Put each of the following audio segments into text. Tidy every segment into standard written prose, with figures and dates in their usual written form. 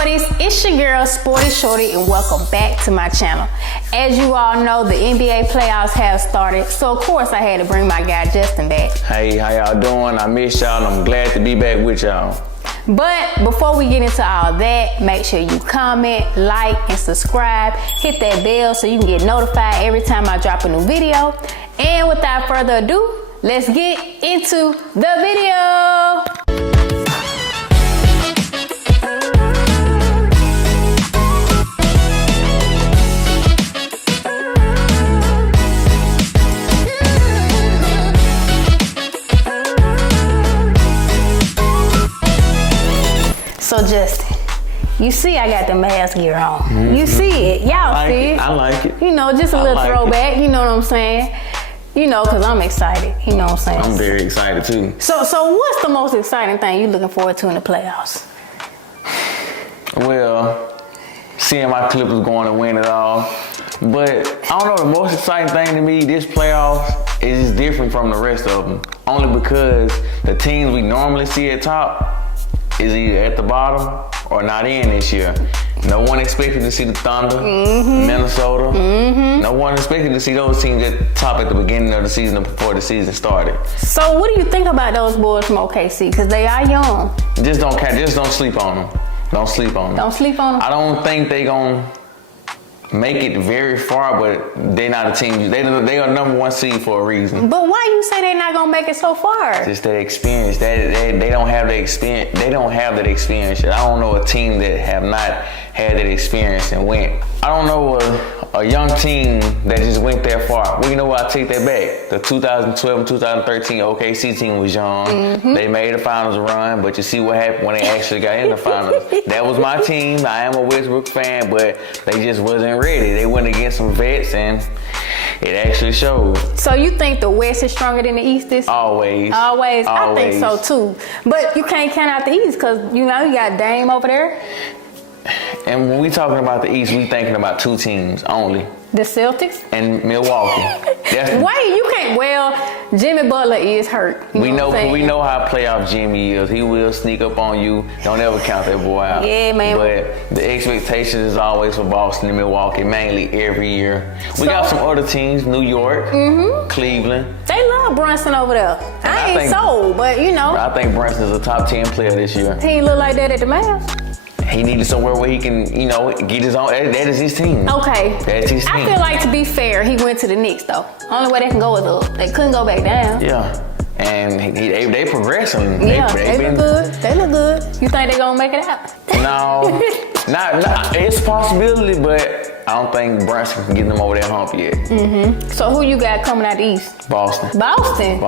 Sporties, it's your girl Sporty Shorty and welcome back to my channel. As you all know, the NBA playoffs have started, so of course I had to bring my guy Justin back. Hey, how y'all doing? I miss y'all and I'm glad to be back with y'all. But before we get into all that, make sure you comment, like, and subscribe. Hit that bell so you can get notified every time I drop a new video. And without further ado, let's get into the video. So Justin, you see I got the mask gear on. Mm-hmm. You see it. Y'all see it. I like it. You know, just a little throwback. You know what I'm saying? You know, because I'm excited. You know what I'm saying? I'm very excited too. So what's the most exciting thing you looking forward to in the playoffs? Well, seeing my Clippers going to win it all. But I don't know, the most exciting thing to me this playoffs is just different from the rest of them. Only because the teams we normally see at top is either at the bottom or not in this year. No one expected to see the Thunder, Minnesota. No one expected to see those teams at the top at the beginning of the season before the season started. So what do you think about those boys from OKC? Because they are young. Just don't sleep on them. Don't sleep on them. Don't sleep on them? I don't think they gonna make it very far, but they're not a team. They are number one seed for a reason. But why you say they're not gonna make it so far? Just that experience. They don't have the experience. They don't have that experience. I don't know a team that have not had that experience and went. I don't know a young team that just went that far. Well, you know what? I take that back. The 2012 and 2013 OKC team was young. They made a finals run, but you see what happened when they actually got in the finals. That was my team. I am a Westbrook fan, but they just wasn't ready. They went against some vets, and it actually showed. So you think the West is stronger than the East this? Always. I think so too. But you can't count out the East because you know you got Dame over there. And when we talking about the East, we thinking about two teams only. The Celtics? And Milwaukee. Wait, you can't. Well, Jimmy Butler is hurt. We know how playoff Jimmy is. He will sneak up on you. Don't ever count that boy out. Yeah, man. But the expectation is always for Boston and Milwaukee, mainly every year. We got some other teams, New York, Cleveland. They love Brunson over there. I ain't sold, but you know. I think Brunson is a top 10 player this year. He ain't look like that at the Mavs. He needed somewhere where he can, you know, get his own. That is his team. Okay. That's his team. I feel like, to be fair, he went to the Knicks, though. Only way they can go is up. They couldn't go back down. Yeah. And they progressing. Yeah, they look good. They look good. You think they gonna make it out? No. not. It's a possibility, but I don't think Brunson can get them over that hump yet. So who you got coming out the East? Boston. Boston?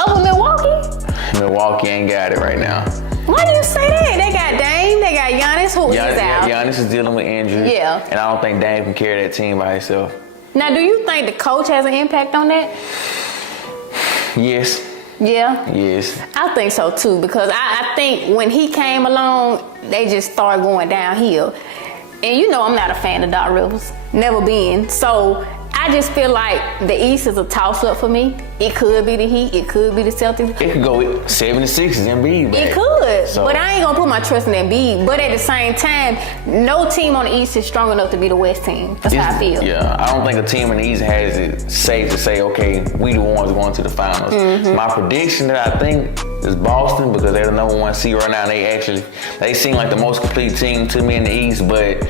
Over Milwaukee? Milwaukee ain't got it right now. Why do you say that? They got Dame, they got Giannis, who is out. Giannis is dealing with injury. Yeah. And I don't think Dame can carry that team by himself. Now, do you think the coach has an impact on that? Yes. Yeah? Yes. I think so too, because I think when he came along, they just started going downhill. And you know I'm not a fan of Doc Rivers. Never been. So I just feel like the East is a toss-up for me. It could be the Heat. It could be the Celtics. It could go with 76 and Embiid. It could. So. But I ain't going to put my trust in Embiid. But at the same time, no team on the East is strong enough to be the West team. That's how I feel. Yeah, I don't think a team in the East has it safe to say, okay, we the ones going to the finals. My prediction that I think is Boston, because they're the number one seed right now. They seem like the most complete team to me in the East, but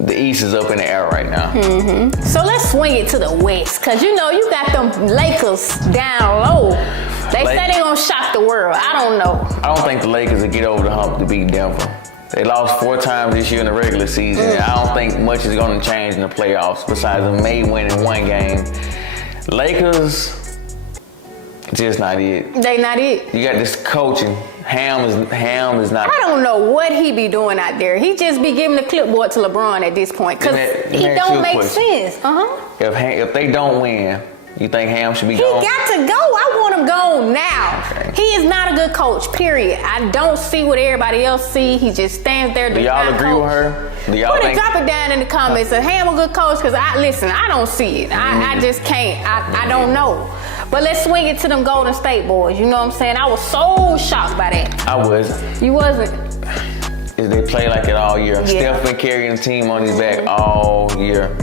the East is up in the air right now. So let's swing it to the West, because you know you got them Lakers down low. They say they're going to shock the world. I don't know. I don't think the Lakers will get over the hump to beat Denver. They lost 4 times this year in the regular season. I don't think much is going to change in the playoffs besides them May winning 1 game. Lakers, just not it. They not it. You got this coaching. Ham is not. I don't know what he be doing out there. He just be giving the clipboard to LeBron at this point because it don't make sense. If they don't win, you think Ham should be gone? He got to go. I want him gone now. Okay. He is not a good coach, period. I don't see what everybody else see. He just stands there. Do y'all agree with her? Drop it down in the comments. Is Ham a good coach? Because I don't see it. I just can't. I don't know. But let's swing it to them Golden State boys. You know what I'm saying? I was so shocked by that. I wasn't. You wasn't? is they play like it all year. Steph been carrying the team on his back all year.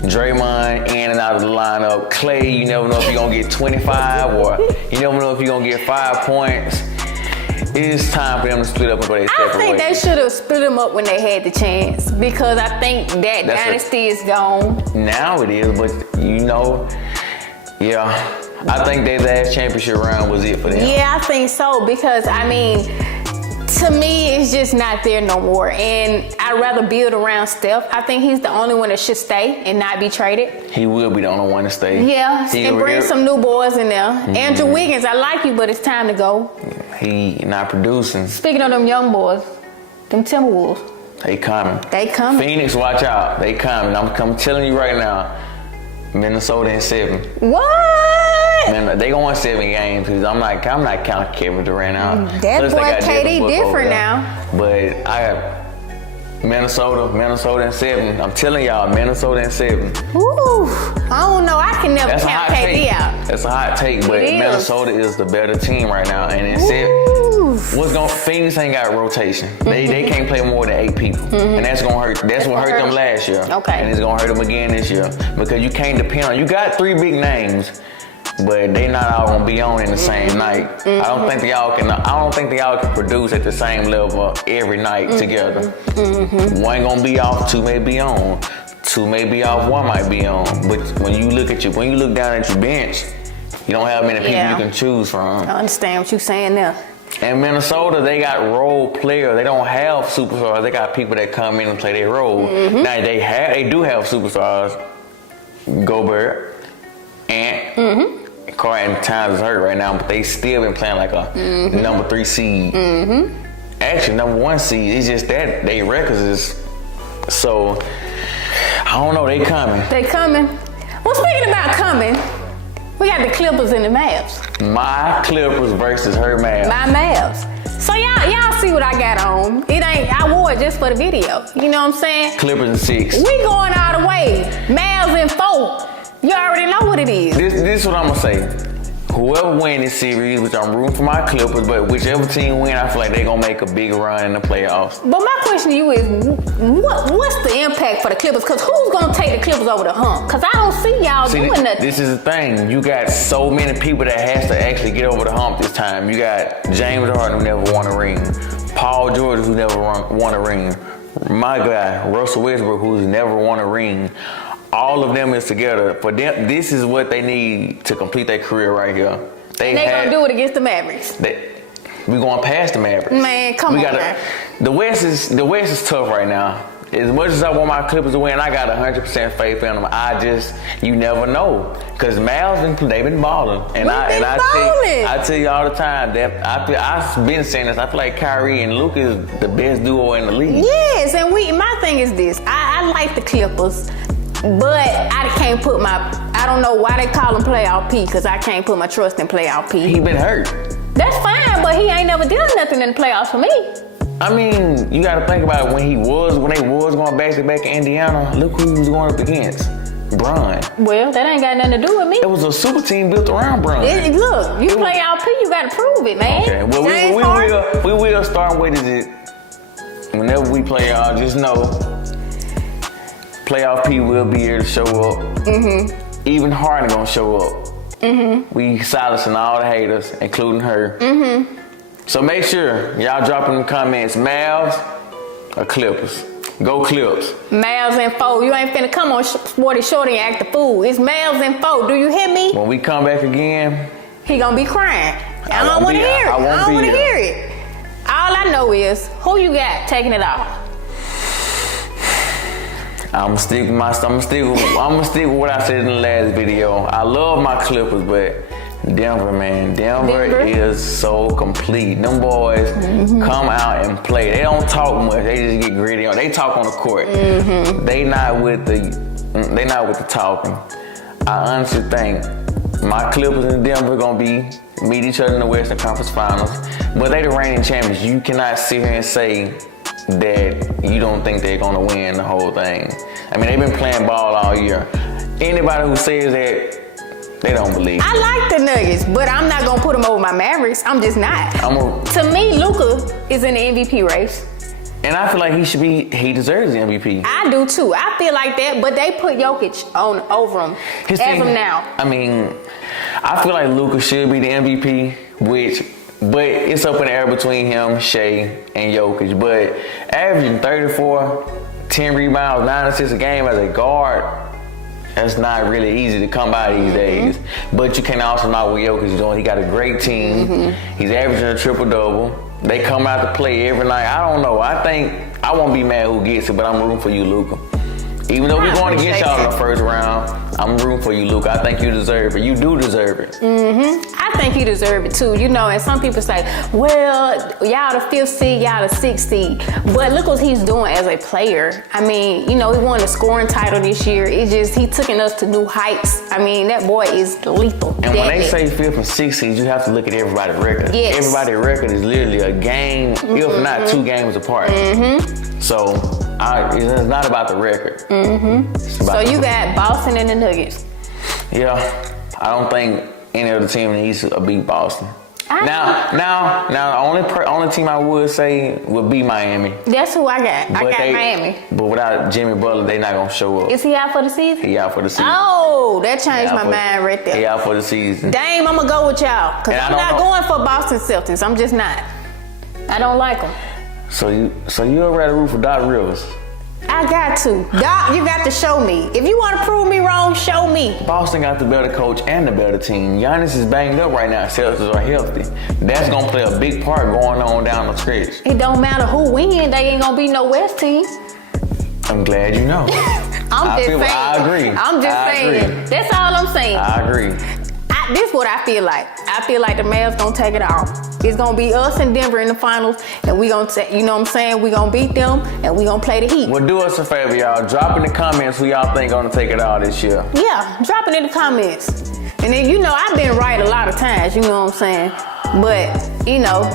Draymond in and out of the lineup. Clay, you never know if you're going to get 25 or you never know if you're going to get 5 points. It is time for them to split up and go their separate I think ways. they should have split them up when they had the chance because I think that dynasty is gone. Now it is, but I think their last championship round was it for them. Yeah, I think so because, I mean, to me, it's just not there no more. And I'd rather build around Steph. I think he's the only one that should stay and not be traded. He will be the only one to stay. Yeah, and bring some new boys in there. Andrew Wiggins, I like you, but it's time to go. He not producing. Speaking of them young boys, them Timberwolves. They coming. They coming. Phoenix, watch out. They coming. I'm telling you right now. Minnesota in 7. What? Man, they going 7 games because I'm not counting Kevin Durant out. That Plus, boy they got KD Devin Booker different over there. now. But I got Minnesota in 7. I'm telling y'all, Minnesota in 7. Ooh, I don't know. I can never That's a count hot KD take. out. That's a hot take, but It is. Minnesota is the better team right now. And in 7, Phoenix ain't got rotation. They can't play more than 8 people. And that's gonna hurt. That's what hurt them last year. Okay. And it's gonna hurt them again this year. Because you can't depend on, you got 3 big names, but they not all gonna be on in the same night. I don't think they all can produce at the same level every night together. One gonna be off, 2 may be on. 2 may be off, 1 might be on. But when you look down at your bench, you don't have many people you can choose from. I understand what you're saying there. In Minnesota, they got role players. They don't have superstars. They got people that come in and play their role. Now they do have superstars. Gobert, and Carl Towns is hurt right now, but they still been playing like a number 3 seed. Actually, number 1 seed. It's just that they records is so. I don't know. They coming. They coming. Well, speaking about coming, we got the Clippers and the Mavs. My Clippers versus her Mavs. My Mavs. So y'all see what I got on. It ain't, I wore it just for the video. You know what I'm saying? Clippers in 6. We going all the way. Mavs in 4. You already know what it is. This is what I'm gonna say. Whoever win this series, which I'm rooting for my Clippers, but whichever team win, I feel like they're gonna make a big run in the playoffs. But my question to you is, what's the impact for the Clippers? Because who's gonna take the Clippers over the hump? Because I don't see y'all doing nothing. This is the thing. You got so many people that has to actually get over the hump this time. You got James Harden who never won a ring, Paul George who never won a ring, my guy Russell Westbrook who's never won a ring. All of them is together. For them, this is what they need to complete their career right here. They gonna do it against the Mavericks. We going past the Mavericks. Man, come on, man. The West is tough right now. As much as I want my Clippers to win, I got 100% faith in them. You never know. Because Mavs, they've been balling. And I tell you all the time that I've been saying this. I feel like Kyrie and Luka is the best duo in the league. Yes, and my thing is this. I like the Clippers. But I can't put I don't know why they call him Playoff P, because I can't put my trust in Playoff P. He been hurt. That's fine, but he ain't never done nothing in the playoffs for me. I mean, you got to think about it. When they was going back-to-back in Indiana, look who he was going up against. Bron. Well, that ain't got nothing to do with me. It was a super team built around Bron. Look, you Playoff P, you got to prove it, man. Okay, well, we will start with it. Whenever we play y'all, just know Playoff P will be here to show up. Even Harden gonna show up. We silencing all the haters, including her. So make sure y'all drop in the comments, Mavs or Clippers. Go Clips. Mavs and 4. You ain't finna come on Sporty Shorty and act the fool. It's Mavs and 4. Do you hear me? When we come back again, he gonna be crying. I don't want to hear it. I don't want to hear it. All I know is, who you got taking it off? I'm gonna stick with what I said in the last video. I love my Clippers, but Denver, man. Denver is so complete. Them boys come out and play. They don't talk much. They just get gritty. They talk on the court. They not with the talking. I honestly think my Clippers and Denver gonna meet each other in the Western Conference Finals. But they the reigning champions. You cannot sit here and say that you don't think they're gonna win the whole thing. I mean, they've been playing ball all year. Anybody who says that, they don't believe. I like the Nuggets, but I'm not gonna put them over my Mavericks. I'm just not. To me, Luka is in the MVP race. And I feel like he deserves the MVP. I do too. I feel like that, but they put Jokic on over him as of now. I mean, I feel like Luka should be the MVP, but it's up in the air between him, Shea, and Jokic. But averaging 34, 10 rebounds, 9 assists a game as a guard, that's not really easy to come by these days. But you can also know what Jokic is doing. He got a great team. He's averaging a triple-double. They come out to play every night. I don't know. I think I won't be mad who gets it, but I'm rooting for you, Luka. Even though we're going to get y'all in the first round, I'm rooting for you, Luka. I think you deserve it. You do deserve it. I think he deserves it too. You know, and some people say, well, y'all the 5th seed, y'all the 6th seed. But look what he's doing as a player. I mean, you know, he won the scoring title this year. It's just, he taking us to new heights. I mean, that boy is lethal. And when they say 5th and 6th seed, you have to look at everybody's record. Yes. Everybody's record is literally a game, if not 2 games apart. So it's not about the record. So you got Boston and the Nuggets. Yeah, I don't think any other team in the East will beat Boston. Now, the only team I would say would be Miami. That's who I got. I got Miami. But without Jimmy Butler, they're not gonna show up. Is he out for the season? He out for the season. Oh, that changed my mind right there. He out for the season. Dame, I'm gonna go with y'all because I'm not going for Boston Celtics. I'm just not. I don't like them. So you would rather root for Doc Rivers? I got to. Doc, you got to show me. If you want to prove me wrong, show me. Boston got the better coach and the better team. Giannis is banged up right now. Celtics are healthy. That's going to play a big part going on down the stretch. It don't matter who win. They ain't going to be no West team. I'm glad you know. I'm just saying. I agree. I'm just saying. That's all I'm saying. I agree. This is what I feel like. I feel like the Mavs gonna take it all. It's gonna be us and Denver in the finals, and we gonna, you know what I'm saying? We gonna beat them, and we gonna play the Heat. Well, do us a favor, y'all. Drop in the comments who y'all think gonna take it all this year. Yeah, drop it in the comments. And then, you know, I've been right a lot of times, you know what I'm saying? But, you know,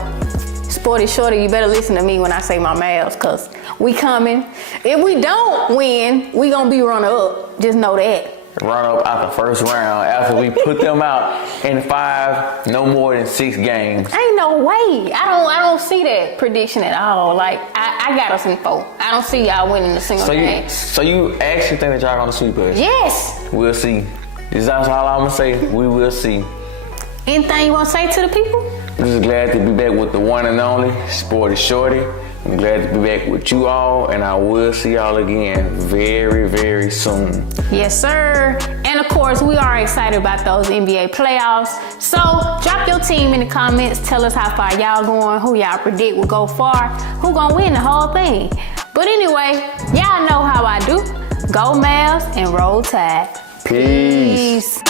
Sporty Shorty, you better listen to me when I say my Mavs, because we coming. If we don't win, we gonna be runner-up. Just know that. Run up out the first round after we put them out in 5, no more than 6 games. Ain't no way. I don't see that prediction at all. Like, I got us in 4. I don't see y'all winning a single game. So you actually think that y'all gonna sweep us? Yes. We'll see. That's all I'm gonna say. We will see. Anything you wanna say to the people? I'm just glad to be back with the one and only Sporty Shorty. I'm glad to be back with you all, and I will see y'all again very, very soon. Yes, sir. And of course, we are excited about those NBA playoffs. So drop your team in the comments. Tell us how far y'all going, who y'all predict will go far, who gonna win the whole thing. But anyway, y'all know how I do. Go Mavs and roll Tide. Peace. Peace.